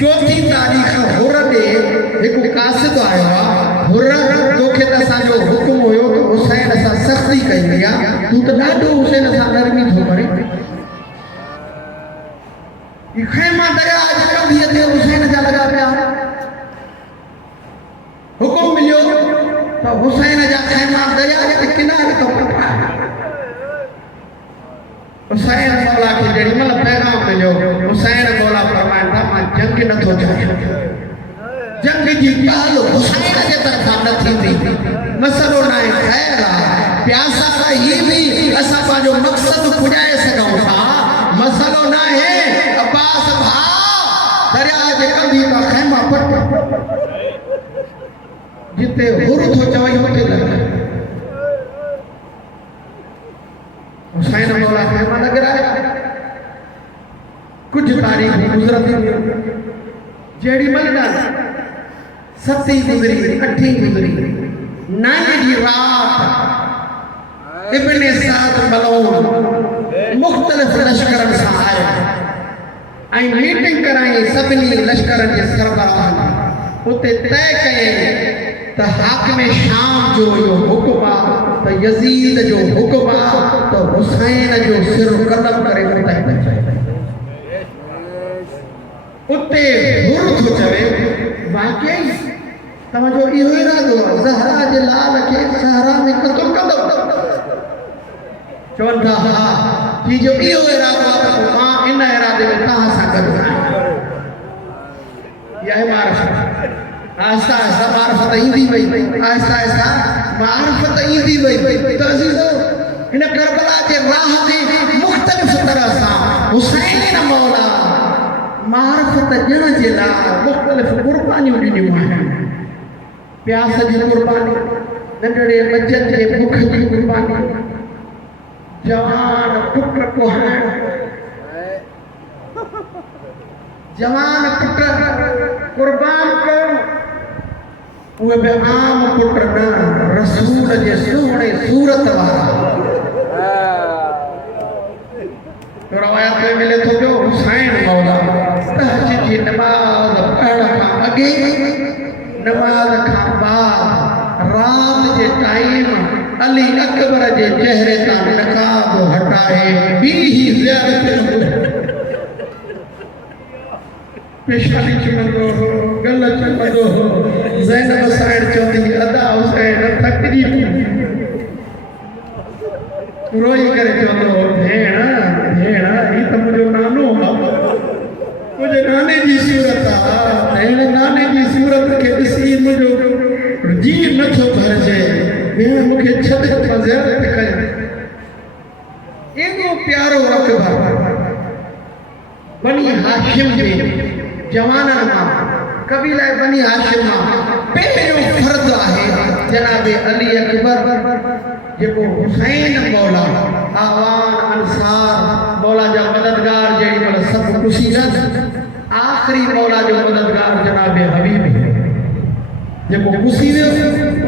चौथी तारीख हुर दे एक कासिद आयो हुर तोखे त असांजो हुकुम हुयो तो हुसैन सां सख्ती कई वई आहे तू त ॾाढो हुसैन सां नरमी थो करे ये खैमा दरिया जे कंधी ते हुसैन जा लगा पिया हुकुम मिलियो तो हुसैन जा खैमा दरिया जे किनारे तो पटा हुसैन मौला के जेडी मतलब पैगाम मिलियो हुसैन मौला फरमाया था मां जंग न थो चाहिए जंग जी ॻाल्हि हुसैन जे तरफ़ां न थींदी मसलो न आहे ख़ैर आहे प्यासा सां ही बि असां पंहिंजो मक़सद पुॼाए सघूं था मसलो न आहे अब्बास भाउ दरिया जे कंधी तां खैमा पट जिते हुर थो चवई उते लॻ हुसैन मौला खैमा लॻराया कुछ तारीख गुज़रती जेड़ी मलना 7 गुज़री 8 गुज़री 9 जी रात इब्ने साद बलौन मुख्तलिफ लश्करन सां आया ऐं मीटिंग कराई सभिनी लश्करन जे सरबराहन उते तय कयईं त हाकिम शाम जो इहो हुकुम आहे त यज़ीद जो हुकुम आहे त हुसैन जो सिर कलम करे उते उते हुर थो चवे वाकई तव्हांजो इहो इरादो आहे ज़हरा जे लाल खे सहरा में क़तल कंदो चवनि था हा जी जो इहो इरादो आहे त मां इन इरादे में तव्हां सां गॾु आहियां इहा आहे मारिफत आहिस्ता आहिस्ता मारिफत ईंदी वई आहिस्ता आहिस्ता मारिफत ईंदी वई त अज़ीज़ो हिन करबला जे राह ते मुख़्तलिफ़ तरह सां हुसैन मौला मारिफत ॾियण जे लाइ मुख़्तलिफ़ क़ुर्बानियूं ॾिनियूं आहिनि प्यास जी क़ुर्बानी नंढड़े बचनि जे बुख जी क़ुर्बानी जवान पुट कुहाइण जवान पुट क़ुर्बान करणु उहे बि आम पुट न रसूल जे सुहिणे सूरत वारा रवायत में मिले थो पियो हुसैन मौला तहज्जुद जी नमाज़ पढ़ण खां अॻे नमाज़ खां बाद रात जे टाइम अली अकबर जे चेहरे तां नकाब हटाए ॿी ही ज़ियारत पेशानी चुमंदो हो गल चुमंदो हो ज़ैनब साइड चवंदी अदा हुसैन थकजी रोई करे चवंदो हो भेण भेण ही त मुंहिंजो नानो आहे मुंहिंजे नाने जी सूरत आहे हिन नाने जी सूरत खे ॾिसी मुंहिंजो जी नथो भरिजे भेण मूंखे छॾ ज़ियारत कयो एॾो प्यारो अकबर बनी हाशिम जे जवाननि मां कबीला बनी हाशिम मां पहिरियों फर्द आहे जनाबे अली अकबर जेको हुसैन मौला आवान अंसार मौला जा मददगार जेड़ी महिल सभु खुशी न आख़िरी मौला जो मददगार जनाबे हबीब जेको खुशी वियो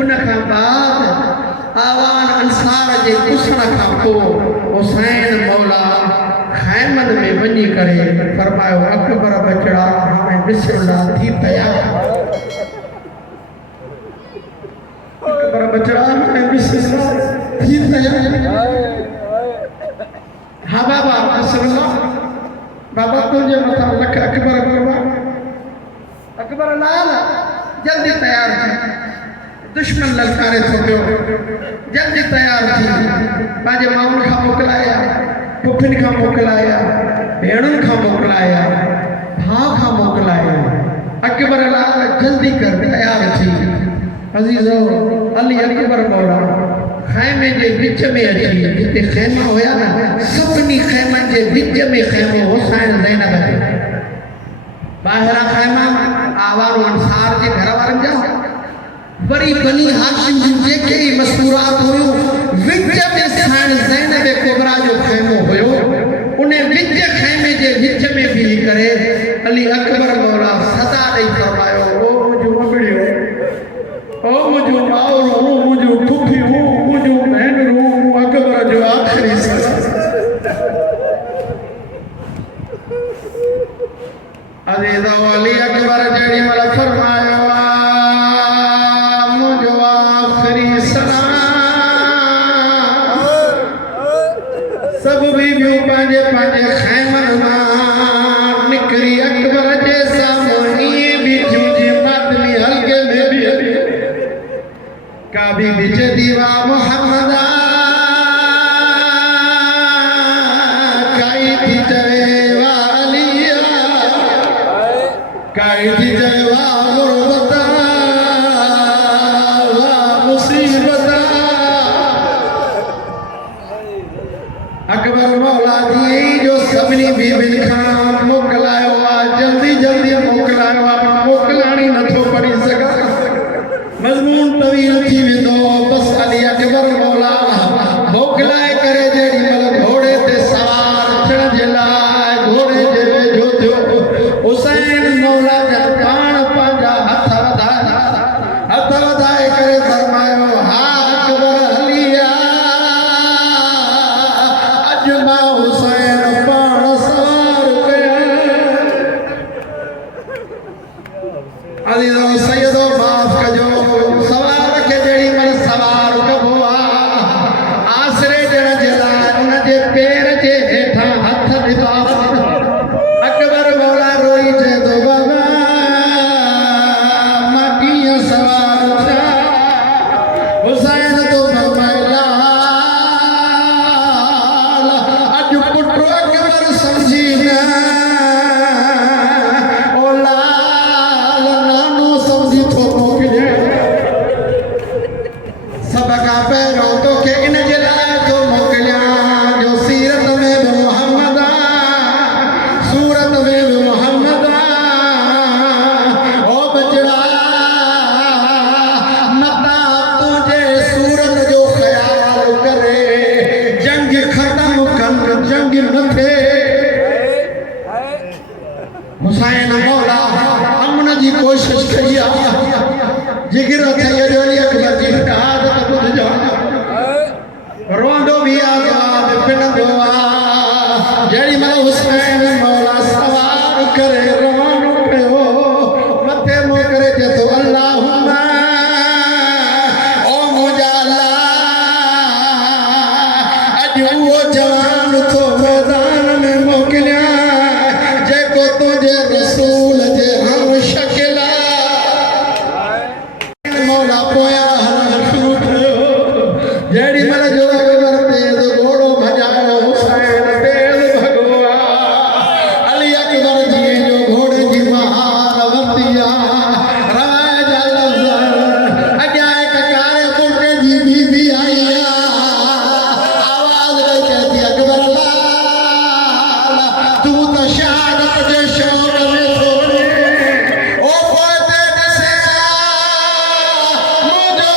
उन खां बाद आवान अंसार जे पुछण खां पोइ हुसैन मौला खैमन में वञी करे फरमायो अकबर बचड़ा हाणे बिस्मिल्लाह थी पिया अकबर बचड़ा हाणे बिस्मिल्लाह थी पिया हा बाबा बिस्मिल्लाह बाबा तुंहिंजे मथां लख अकबर कुर्बान अकबर लाल जल्दी तैयार थी दुश्मन ललकारे थो पियो जल्दी तैयार थी पंहिंजे माउनि खां मोकिलाया पुफिन खां मोकिलाया भेणुनि खां मोकिलाया भाउ खां मोकिलाया अकबर लाल जल्दी कर तैयार थी अज़ीज़ो अली अकबर मौला खैमे जे विच में अची जिते खैमा हुया न सभिनी खैमनि जे विच में खैमो हुसैन ज़ैनब ॿाहिरां खैमा आवारो अंसार जे घर वारनि जा वरी बनी हाशिम जी जेके ई मस्तूरात हुयूं विच में साण ज़ैनब कुबरा जो खैमो हुयो उन विच खैमे जे विच में बीही करे अली अकबर मौला सदा ॾेई फरमायो ओ मुंहिंजो मगड़ियो ओ मुंहिंजो भाउरो मुंहिंजो फुफियो मुंहिंजो भेनरूं कभी बिच दीवा मोहम्मदा काई थी जवेवा अलिया काई थी जवेवा गुरबता वा मुसीबता अकबर मौला जी जो सभिनी बीबिन खां मोकिलायो आहे जल्दी जल्दी मोकिलायो आहे पर मोकिलाणी नथो पढ़ी सघां मज़मून तवील थी वेंदो बस अली अकबर मौला मोकिलाए करे जेॾी महिल घोड़े ते सवार थियण जे लाइ घोड़े जे वेझो थियो हुसैन मौला जन पाण पंहिंजा हथ वधाए करे फरमायो हा अकबर अलिया अॼु मां हुसैन पाण सवार कया अज़ीज़ो सैयदो माफ़ कजो सवार खे जेॾी महिल सवार कबो आहे आसरे ॾियण जे लाइ उन जे पेर जे हेठां हथ ॾिबा अकबर मौला रोई चए थो बाबा मां कीअं सवार थिया हुसैन तो फरमाए लाल अॼु पुटु अकबर सम्झी न ओ लाल नानो सम्झी थो मोकिलिया सब खां पहिरियों तोखे इन जे लाइ थो मोकिलियां जो सीरत में बि मोहम्मद आहे सूरत में बि मोहम्मद आहे ओ बचड़ा मता तुंहिंजे सूरत जो ख़्याल करे जंग ख़त्म कनि जंग न थिए हुसैन मौला अमन जी कोशिश कई आहे जिगर थई अली अकबर जी आदत ॿुधजो रोंदो बि आहे जवाब पिणंदो आहे जेॾी महिल हुसैन मौला सवार करे रवानो पियो मथे मुंहुं करे चए थो अल्लाहुम्मा ओ मुंहिंजा अल्लाह अॼु उहो जवान थो मैदान में मोकिलियां जेको तुंहिंजे रसूल जे हम शकिल मौला पोयां हलण शुरू कयो जेॾी महिल जो अकबर तेज़ घोड़ो भॼायो हुसैन तेज़ भॻो आहे अली अकबर जी जो घोड़े जी महार वरिती आहे रवाए जा लफ़्ज़ अॻियां हिक कारे बुर्के जी बीबी आई आहे आवाज़ ॾेई चए थी अकबर लाल तूं त शहादत जे शौक़ में थो वञे ओ पोइ ते ॾिसे मुंहिंजो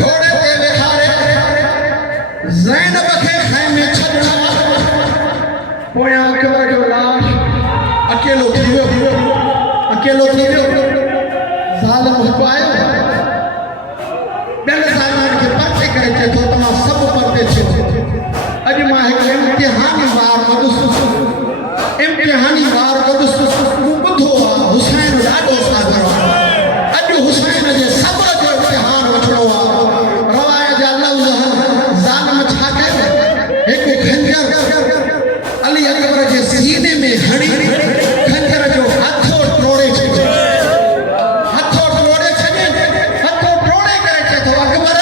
घोड़े ते विहारे ज़ैनब खे ख़ैमे छॾिया पोयां अकबर जो लाश अकेलो थी वियो ज़ालिम हिकु आयो ॿियनि ज़ालिमनि खे परते करे चए थो तव्हां सभु परते थियो अॼु मां हिकु इम्तिहानी वार ॿुधुसि मूं ॿुधो आहे हुसैन ॾाढो सागर आहे अॼु हुसैन जे सब्र जो इम्तिहान वठिणो आहे रवायत जा लफ़्ज़ ज़ालिम छा कयो हिकु खंजर अली अकबर जे सीने में हणी खंजर जो हथो टोड़े छॾियो हथो टोड़े करे चए थो अकबर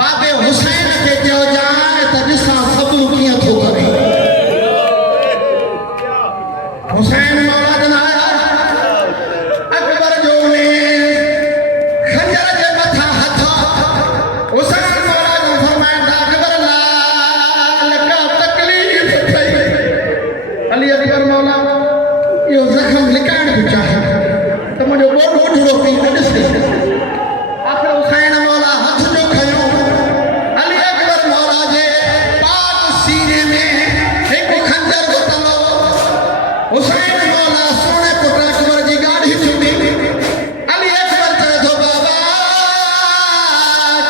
बाबे हुसैन खे चयो जाए त ॾिसां सब्र कीअं थो करे हुसैन मौला जन आया अकबर जो खंजर जे मथां हथ हुसैन मौला जन फरमाइनि अकबर लाल का तकलीफ़ थई अली अकबर मौला इहो ज़ख़्म लिकाइण थो चाहे त मुंहिंजो ॿोॾो ढिरो पी त ॾिसे आख़िर हुसैन मौला हथ जो खयो अली अकबर मौला जे पाक सीने में हिकु खंजर जो तलो हुसैन मौला सोने पुट अकबर जी गाड़ी चुमी अली अकबर चए थो बाबा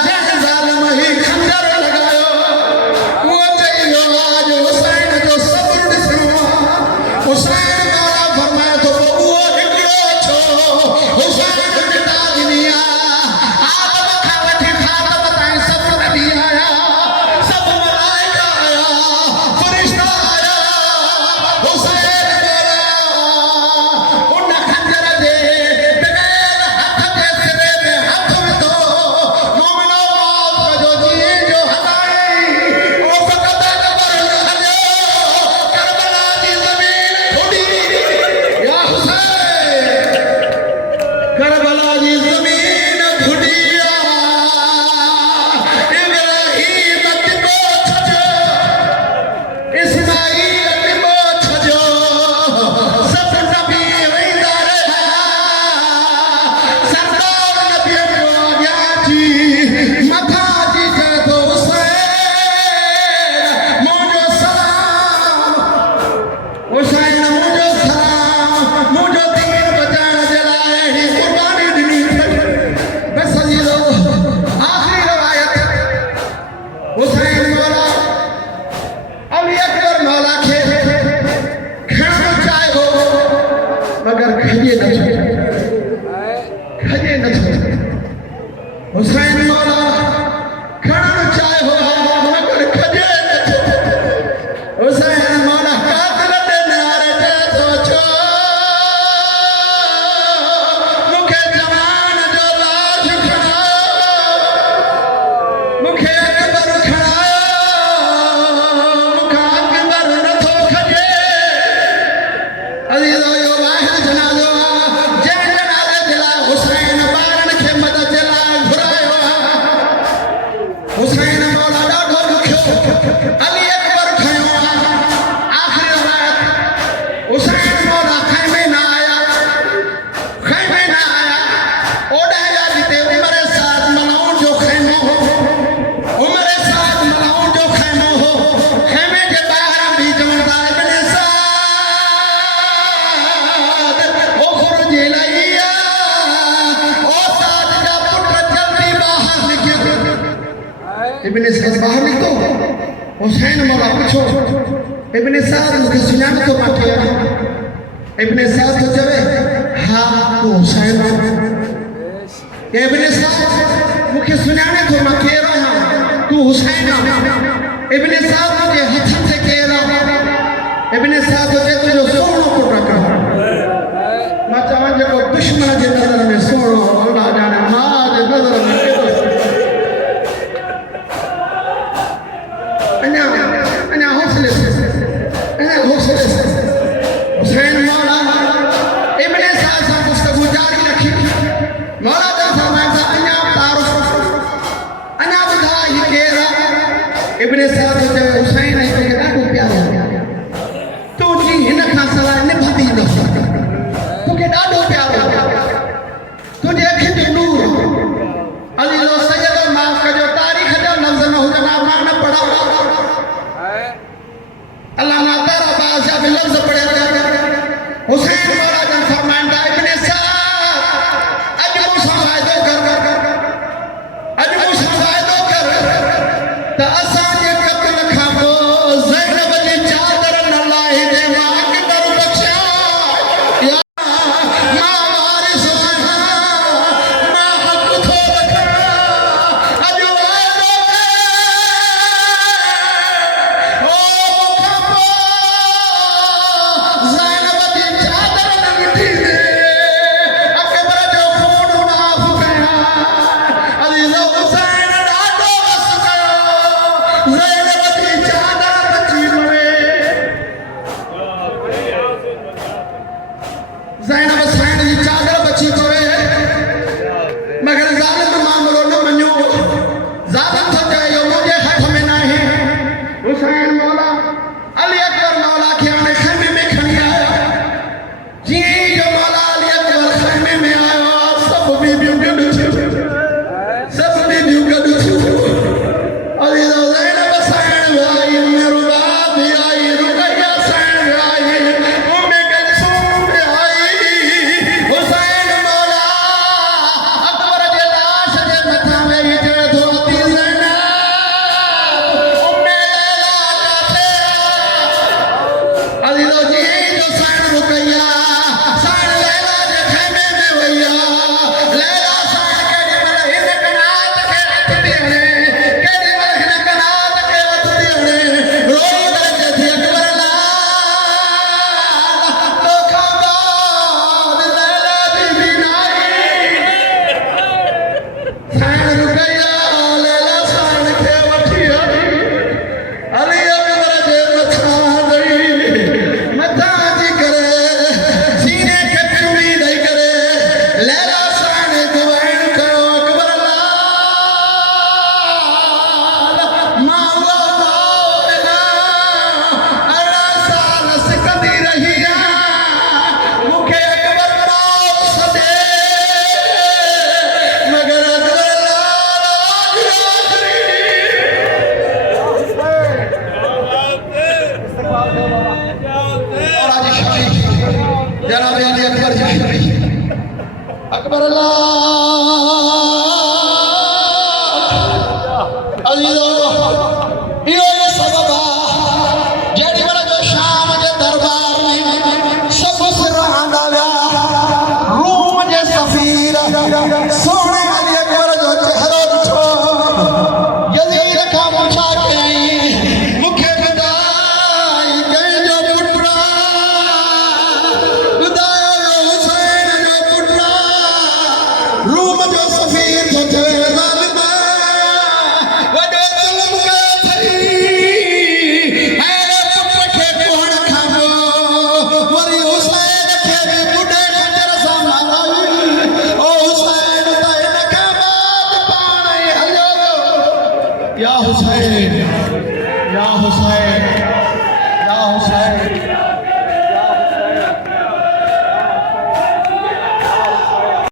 जंहिं ज़ालिम ही खंजर लॻायो उहो चई वियो आज हुसैन जो सब्र ॾिसणो आहे हुसैन मौला फरमाए थो उहो हिकिड़ो छो हुसैन मिटा ॾिनी आदम खां वठी ख़ातम ताईं सभु नबी आया सभु मलाइका आया फ़रिश्ता आया हुसैन मौला उन खंजर जे बग़ैर हथ जे सिरे में हथ विधो मोमिनो मौत जो जीअं जो हलाए ओ फ़क़त अकबर न हलियो करबला जी ज़मीन खुली या हुसैन करबला जी ज़मीन खुली इब्राहीम टिपो छॾियो इस्माईल टिपो छॾियो सभु नबी वेंदा रहिया सरदार नबियनि जो अॻियां जी मथां जी चए थो हुसैन मुंहिंजो सलाम हुसैन मुंहिंजो सलाम मुंहिंजो दीन बचाइण जे लाइ अहिड़ी क़ुर्बानी ॾिनी बस हली रहो आख़िरी रवायत हुसैन मौला अली अकबर मौला खे खणणु चाहियो मगर खजे नथो हुसैन मौला खणणु चाहियो मगर खजे नथो हुसैन मौला कातिल ते नारे चए थो छो मूंखे जवान जो लाश खणायो मूंखे अकबर खणायो मूंखां अकबर नथो खजे अली रोयो वाहिद जनाज़ो जंहिं जनाज़े जे लाइ हुसैन ॿारनि खे मदद जे लाइ घुरायो हुसैन मौला ॾाढो ॾुखियो अली अकबर खयो आख़िरी रवायत हुसैन मौला ख़ैमे न आया ओॾे विया जिते उमर साद मलाउन जो ख़ैमो हो उमर साद मलाउन जो ख़ैमो हो ख़ैमे जे ॿाहिरां बि चवनि था इब्न साद ओ ख़ुरूज इलैया ओ साद जा पुट जल्दी ॿाहिरि निकिर इब्न साद ॿाहिरि निकितो हुसैन मौला पुछो इब्न साद मूंखे सुञाणे थो मां केरु आहियां इब्न साद थो चवे हा तूं हुसैन आहीं इब्न साद मूंखे सुञाणे थो मां केरु आहियां तूं हुसैन आहीं इब्न साद मुंहिंजे हथ ते केरु आहे इब्न साद थो चए तुंहिंजो सुहिणो पुट अकबर मां चवां जेको दुश्मन जे नज़र में सुहिणो अल्लाह ॼाणे मां जे नज़र में केॾो अञा हौसले से हुसैन मौला इब्न साद सां गुफ्तगू जारी रखी मौला जन फरमाइनि था अञा तारुफ़ अञा ॿुधा ही केरु आहे इब्न साद चयो हुसैन हिकु ॾाढो प्यारो तुंहिंजी हिन खां सवाइ निभंदी न तोखे ॾाढो प्यारो तुंहिंजे अखियुनि जो नूर अली लो सजदो त असांजे क़त्ल खां पोइ ज़ैनब जी चादर न लाहे ॾे मां अकबर बख़्शिया या मां वारिस आहियां मां हक़ थो रखां अॼु वाइदो ओ मूंखां पोइ ज़ैनब जी चादर न मिटी ॾे अकबर जो खून माफ़ कयां अज़ीज़ो हुसैन ॾाढो वस कयो ज़ैनब जी चादर बची पवे ज़ैनब हुसैन जी चादर बची पवे मगर ज़ालिम मामलो न मञो ज़ालिम थो चए इहो मुंहिंजे हथ में न आहे हुसैन मौला अली अकबर मौला खे हाणे ख़ैमे में खणी आया जीअं ई जो मौला अली अकबर ख़ैमे में आयो सभु बीबियूं गॾु थियूं सभु बीबियूं गॾु थियूं अज़ीज़ो ज़ैनब हुसैन बि आई रुबा बि आई रुक़ैया हुसैन बि आई उम्मे कुलसूम बि आई हुसैन मौला अकबर जे लाश जे मथां वेही चए थो अती ज़ैनब उम्मे लैला काथे अज़ीज़ो जीअं ई जो साइण रुक़ैया साइण लैला जे ख़ैमे में वई लैला साइण केॾी महिल हिन कनात खे हथ थी हणे केॾी महिल हिन कनात खे हथ थी हणे रोई करे चए थी अकबर लाल तोखां बाद लैला बीबी न आई साइण रुक़ैया लैला साइण खे वठी हली अली अकबर जे मथां ॾेई मथां अची करे सीने खे चुमी ॾेई करे लैला साइण गुवाइण कयो अकबर लाल मां उहा माउ बिना 18 साल सिकंदी रही आहियां मूंखे अकबर मौत सॾे मगर अकबर लाल और आज शाही जनाब अली अकबर जी शाही अकबर अल्लाह अज़ीज़ो